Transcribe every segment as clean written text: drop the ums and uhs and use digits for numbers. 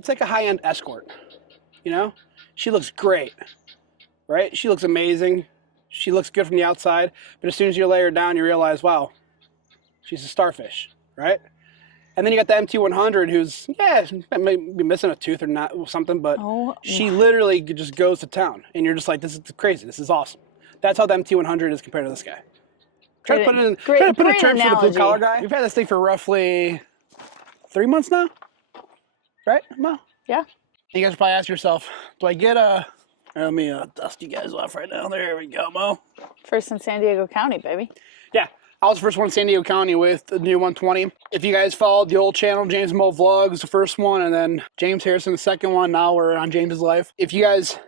it's like a high-end escort, you know? She looks great, right? She looks amazing. She looks good from the outside, but as soon as you lay her down, you realize, wow, she's a starfish, right? And then you got the MT100, who's, yeah, may be missing a tooth or not, or something, but she literally just goes to town. And you're just like, this is crazy. This is awesome. That's how the MT100 is compared to this guy. Try to put it in terms for the blue collar guy. We've had this thing for roughly 3 months now, right, Mo? Yeah. You guys probably ask yourself, do I get a... Let me dust you guys off right now. There we go, Mo. First in San Diego County, baby. Yeah, I was the first one in San Diego County with the new 120. If you guys followed the old channel, James&MoVlogs, the first one, and then James Harrison, the second one. Now we're on James's life. If you guys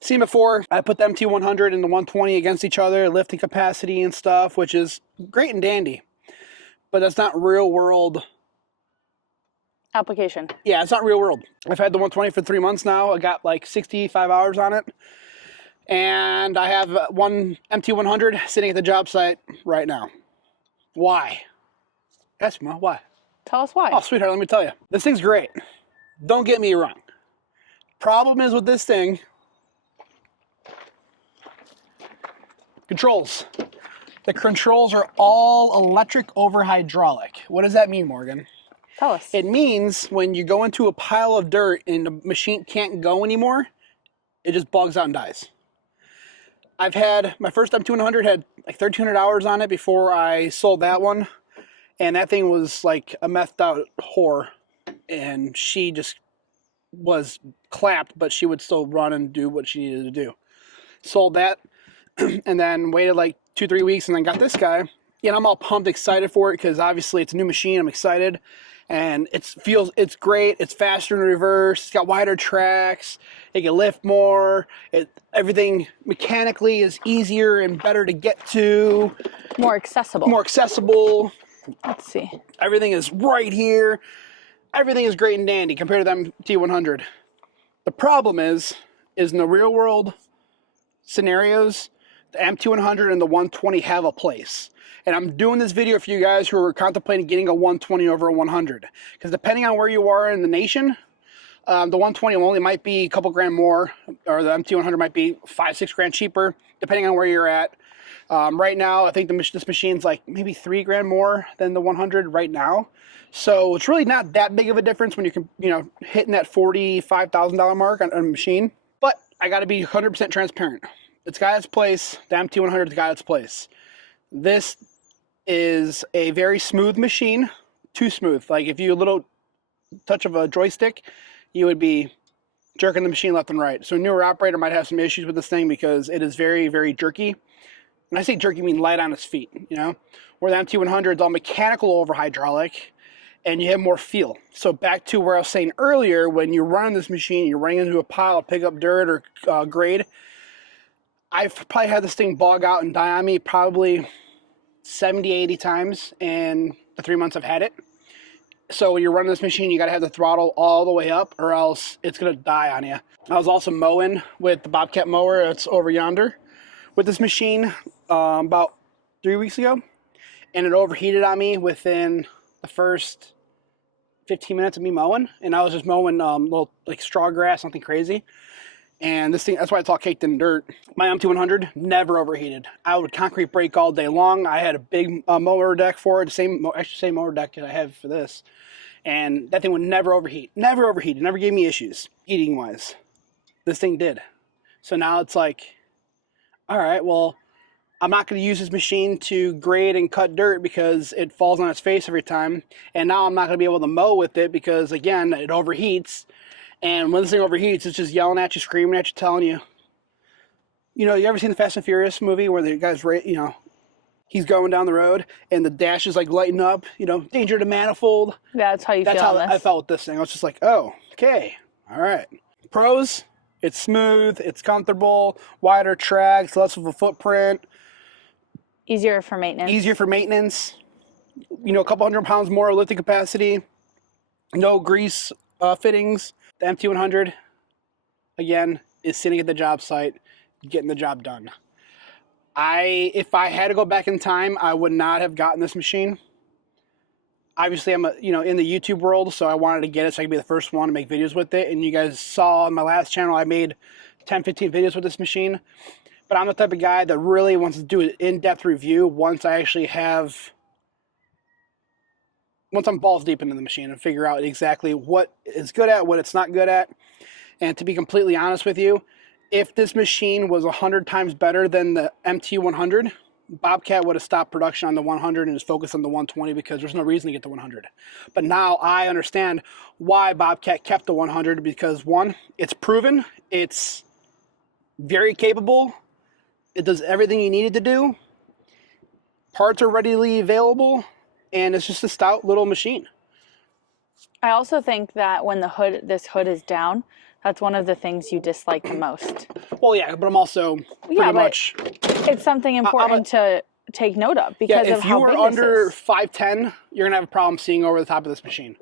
seen before, I put the MT100 and the 120 against each other, lifting capacity and stuff, which is great and dandy. But that's not real world application. Yeah, it's not real world. I've had the 120 for 3 months now. I got like 65 hours on it. And I have one MT100 sitting at the job site right now. Why? Ask me, why? Tell us why. Oh, sweetheart, let me tell you. This thing's great. Don't get me wrong. Problem is with this thing, controls. The controls are all electric over hydraulic. What does that mean, Morgan? Tell us. It means when you go into a pile of dirt and the machine can't go anymore, it just bugs out and dies. I've had, my first MT100 had like 1,300 hours on it before I sold that one. And that thing was like a methed out whore. And she just was clapped, but she would still run and do what she needed to do. Sold that and then waited like 2-3 weeks and then got this guy. And I'm all pumped, excited for it because obviously it's a new machine. I'm excited. And it's great. It's faster in reverse. It's got wider tracks. It can lift more. Everything mechanically is easier and better to get to. More accessible. More accessible. Let's see. Everything is right here. Everything is great and dandy compared to the MT100. The problem is in the real world scenarios, the MT100 and the 120 have a place. And I'm doing this video for you guys who are contemplating getting a 120 over a 100. Because depending on where you are in the nation, the 120 only might be a couple grand more, or the MT100 might be 5-6 grand cheaper, depending on where you're at. Right now, I think this machine's like maybe 3 grand more than the 100 right now. So it's really not that big of a difference when you're hitting that $45,000 mark on a machine. But I got to be 100% transparent. It's got its place. The MT100's got its place. This is a very smooth machine, too smooth. Like if you a little touch of a joystick, you would be jerking the machine left and right. So a newer operator might have some issues with this thing because it is very, very jerky. When I say jerky, I mean light on its feet, Where the MT100 is all mechanical over hydraulic, and you have more feel. So back to where I was saying earlier, when you're running this machine, you're running into a pile, pick up dirt or grade, I've probably had this thing bog out and die on me probably 70, 80 times in the 3 months I've had it. So when you're running this machine, you got to have the throttle all the way up or else it's going to die on you. I was also mowing with the Bobcat mower that's over yonder with this machine about 3 weeks ago. And it overheated on me within the first 15 minutes of me mowing. And I was just mowing little like straw grass, nothing crazy. And this thing, that's why it's all caked in dirt. My MT100 never overheated. I would concrete brake all day long. I had a big mower deck for it, the same mower deck that I have for this. And that thing would never overheat. Never overheated. Never gave me issues, heating wise. This thing did. So now it's like, all right, well, I'm not going to use this machine to grade and cut dirt because it falls on its face every time. And now I'm not going to be able to mow with it because, again, it overheats. And when this thing overheats, it's just yelling at you, screaming at you, telling you. You ever seen the Fast and Furious movie where the guy's, he's going down the road and the dash is like lighting up, danger to manifold. Yeah, that's how you feel. That's how I felt with this thing. I was just like, oh, okay, all right. Pros, it's smooth, it's comfortable, wider tracks, less of a footprint. Easier for maintenance. Easier for maintenance. A couple 100 pounds more of lifting capacity. No grease fittings. The MT100, again, is sitting at the job site, getting the job done. If I had to go back in time, I would not have gotten this machine. obviously I'm in the YouTube world, so I wanted to get it so I could be the first one to make videos with it. And you guys saw on my last channel, I made 10, 15 videos with this machine. But I'm the type of guy that really wants to do an in-depth review once I'm balls deep into the machine and figure out exactly what it's good at, what it's not good at. And to be completely honest with you, if this machine was 100 times better than the MT100, Bobcat would have stopped production on the 100 and just focused on the 120 because there's no reason to get the 100. But now I understand why Bobcat kept the 100 because, one, it's proven, it's very capable, it does everything you need it to do, parts are readily available, and it's just a stout little machine. I also think that when this hood is down, that's one of the things you dislike the most. Well, yeah, but I'm also pretty much... It's something important to take note of because of how big this is. If you were under 5'10", you're going to have a problem seeing over the top of this machine.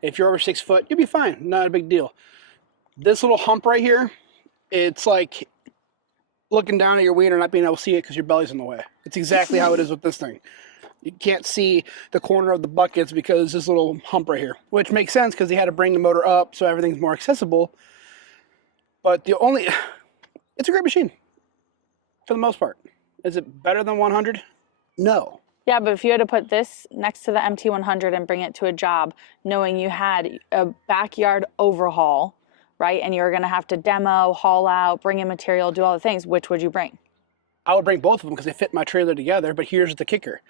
If you're over 6 foot, you'll be fine. Not a big deal. This little hump right here, it's like looking down at your wiener and not being able to see it because your belly's in the way. It's exactly how it is with this thing. You can't see the corner of the buckets because this little hump right here, which makes sense because he had to bring the motor up so everything's more accessible. But it's a great machine for the most part. Is it better than 100? No. Yeah, but if you had to put this next to the MT100 and bring it to a job, knowing you had a backyard overhaul, right, and you're going to have to demo, haul out, bring in material, do all the things, which would you bring? I would bring both of them because they fit my trailer together, but here's the kicker.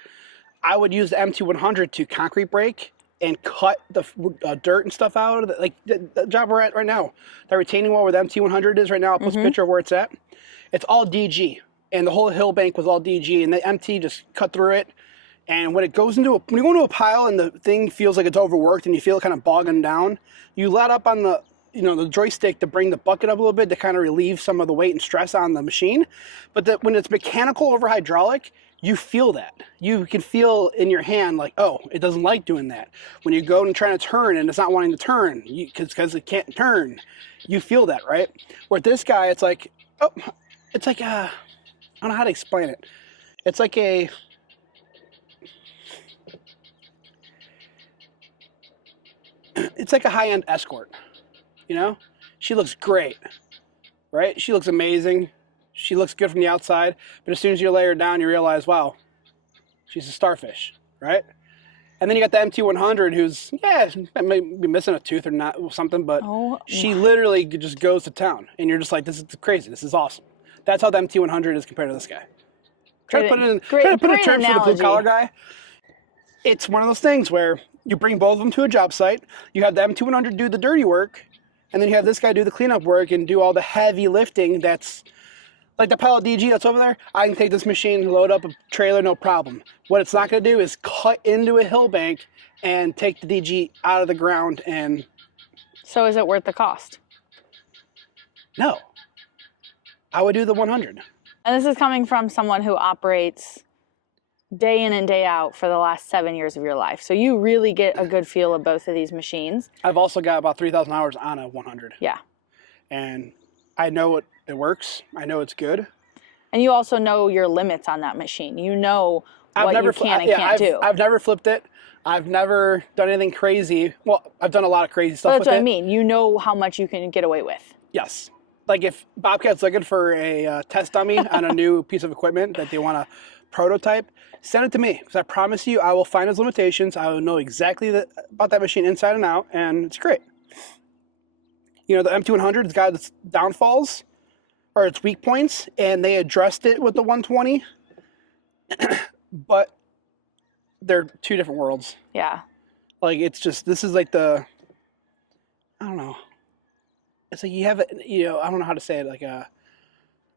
I would use the MT100 to concrete break and cut the dirt and stuff out of the, like the job we're at right now. The retaining wall where the MT100 is right now, I'll post a picture of where it's at. It's all DG, and the whole hill bank was all DG, and the MT just cut through it. And when it goes into when you go into a pile and the thing feels like it's overworked and you feel it kind of bogging down, you let up on the the joystick to bring the bucket up a little bit to kind of relieve some of the weight and stress on the machine. But when it's mechanical over hydraulic, you feel that. You can feel in your hand like, oh, it doesn't like doing that. When you go and try to turn and it's not wanting to turn because it can't turn, you feel that, right? Where this guy, it's like, oh, it's like, I don't know how to explain it. It's like it's like a high-end escort, She looks great, right? She looks amazing. She looks good from the outside, but as soon as you lay her down, you realize, wow, she's a starfish, right? And then you got the MT100, who's, may be missing a tooth or not or something, but she literally just goes to town, and you're just like, this is crazy. This is awesome. That's how the MT100 is compared to this guy. Try to put it in terms for the blue collar guy. It's one of those things where you bring both of them to a job site. You have the MT100 do the dirty work, and then you have this guy do the cleanup work and do all the heavy lifting. That's like the pile of DG that's over there. I can take this machine, load up a trailer, no problem. What it's not going to do is cut into a hill bank and take the DG out of the ground. And so is it worth the cost? No. I would do the 100. And this is coming from someone who operates day in and day out for the last 7 years of your life. So you really get a good feel of both of these machines. I've also got about 3,000 hours on a 100. Yeah. And I know it works. I know it's good. And you also know your limits on that machine. You know what you can and can't do. I've never flipped it. I've never done anything crazy. Well, I've done a lot of crazy stuff with it. That's what I mean. You know how much you can get away with. Yes. Like if Bobcat's looking for a test dummy on a new piece of equipment that they want to prototype, send it to me. Because I promise you, I will find its limitations. I will know exactly about that machine inside and out, and it's great. The MT100's got its downfalls, or its weak points, and they addressed it with the 120. But they're two different worlds. Yeah. Like, it's just, this is like I don't know. It's like you have I don't know how to say it, like a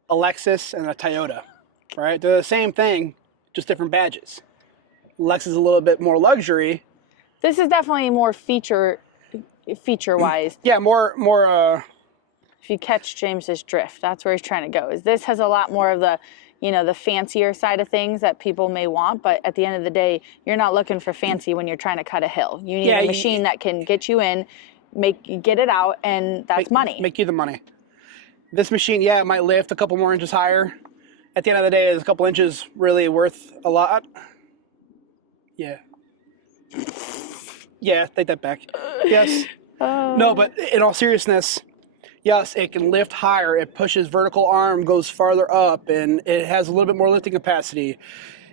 Lexus and a Toyota, right? They're the same thing, just different badges. Lexus is a little bit more luxury. This is definitely more feature-wise. Yeah, more. If you catch James's drift, that's where he's trying to go. This has a lot more of the, the fancier side of things that people may want, but at the end of the day, you're not looking for fancy when you're trying to cut a hill. You need a machine that can get you in, get it out, and that's money. Make you the money. This machine, it might lift a couple more inches higher. At the end of the day, is a couple inches really worth a lot? Yeah. Yeah, take that back. Yes. Oh. No, but in all seriousness, yes, it can lift higher. It pushes vertical arm, goes farther up, and it has a little bit more lifting capacity.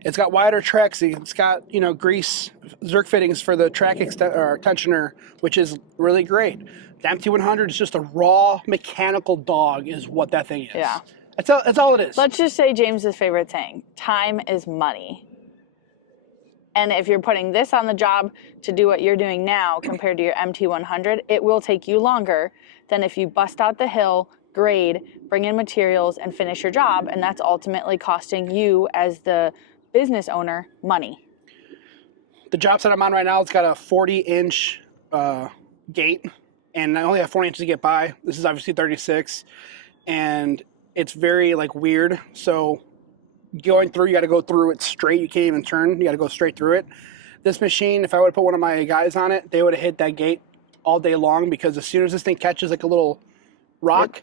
It's got wider tracks. It's got, you know, grease zerk fittings for the track tensioner, which is really great. The MT100 is just a raw mechanical dog, is what that thing is. Yeah. That's all it is. Let's just say James's favorite saying: time is money. And if you're putting this on the job to do what you're doing now compared to your MT100, it will take you longer than if you bust out the hill, grade, bring in materials, and finish your job. And that's ultimately costing you, as the business owner, money. The job site I'm on right now, it's got a 40-inch gate, and I only have 4 inches to get by. This is obviously 36, and it's very like weird. So going through, you got to go through it straight. You can't even turn. You got to go straight through it. This machine, if I would have put one of my guys on it, they would have hit that gate all day long, because as soon as this thing catches like a little rock,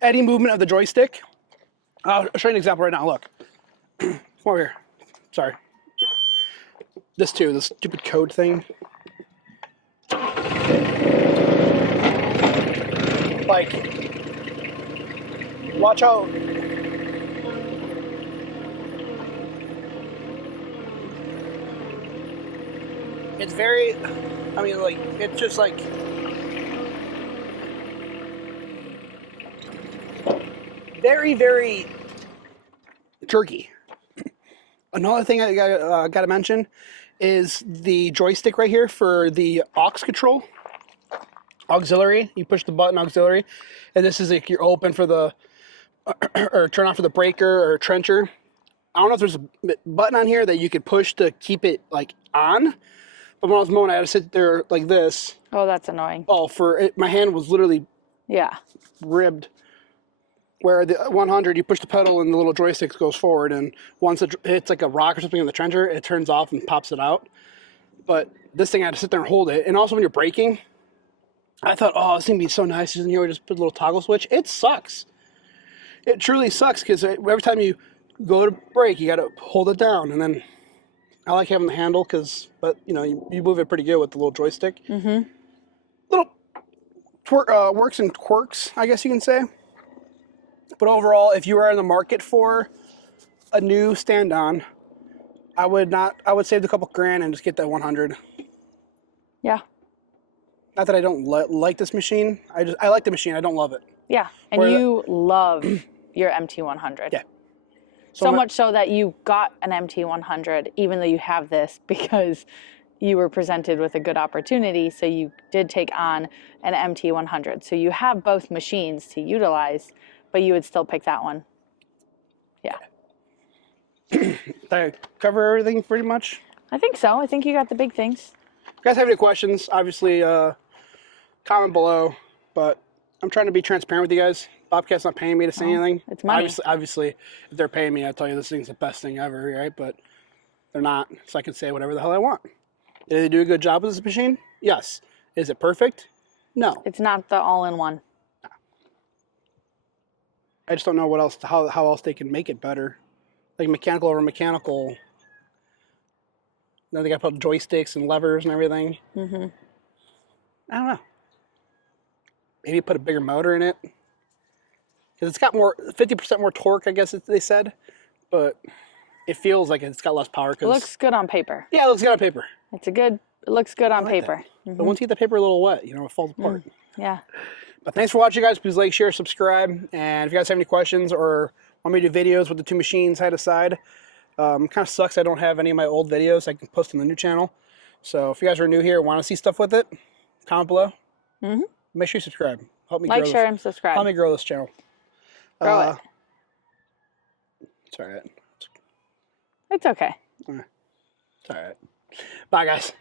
any movement of the joystick, I'll show you an example right now. Look, come over here. Sorry. This too, this stupid code thing. Like, watch out. It's very, I mean, like, it's just like, very, very jerky. Another thing I got to mention is the joystick right here for the aux control. Auxiliary, you push the button, auxiliary, and this is like you're open for the, or turn off for the breaker or trencher. I don't know if there's a button on here that you could push to keep it like on. But when I was mowing, I had to sit there like this. Oh, that's annoying. Oh, my hand was literally ribbed. Where the 100, you push the pedal and the little joystick goes forward, and once it hits like a rock or something in the trencher, it turns off and pops it out. But this thing, I had to sit there and hold it. And also when you're braking, I thought, oh, this thing would be so nice. And you know, just put a little toggle switch. It sucks. It truly sucks, because every time you go to brake, you got to hold it down, and then I like having the handle, but you know, you move it pretty good with the little joystick. Mm-hmm. Little works and quirks, I guess you can say. But overall, if you are in the market for a new stand-on, I would save a couple grand and just get that 100. Yeah. Not that I don't like this machine. I like the machine. I don't love it. Yeah, and you love your MT100. Yeah. So much so that you got an MT100, even though you have this, because you were presented with a good opportunity. So you did take on an MT100. So you have both machines to utilize, but you would still pick that one. Yeah. Did I cover everything pretty much? I think so. I think you got the big things. If you guys have any questions, obviously comment below. But I'm trying to be transparent with you guys. Bobcat's not paying me to say anything. It's money. Obviously, if they're paying me, I'll tell you this thing's the best thing ever, right? But they're not, so I can say whatever the hell I want. Did they do a good job with this machine? Yes. Is it perfect? No. It's not the all-in-one. No. I just don't know what else, how else they can make it better. Like mechanical over mechanical. Then they got to put joysticks and levers and everything. Mm-hmm. I don't know. Maybe put a bigger motor in it. Because it's got 50% more torque, I guess they said. But it feels like it's got less power. It looks good on paper. Yeah, it looks good on paper. It looks good on paper. Mm-hmm. But once you get the paper a little wet, you know, it falls apart. Yeah. But thanks for watching, guys. Please like, share, subscribe. And if you guys have any questions or want me to do videos with the two machines side to side, kind of sucks I don't have any of my old videos I can post on the new channel. So if you guys are new here and want to see stuff with it, comment below. Mm-hmm. Make sure you subscribe. Help me like, share, and subscribe. Help me grow this channel. Grow it. It's all right. It's okay. It's all right. Bye, guys.